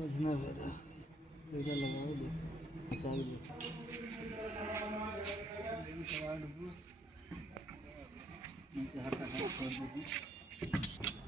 कुछ ना करे इधर लगाओ दे चाहिए नीचे हाथ छोड़ दीजिए।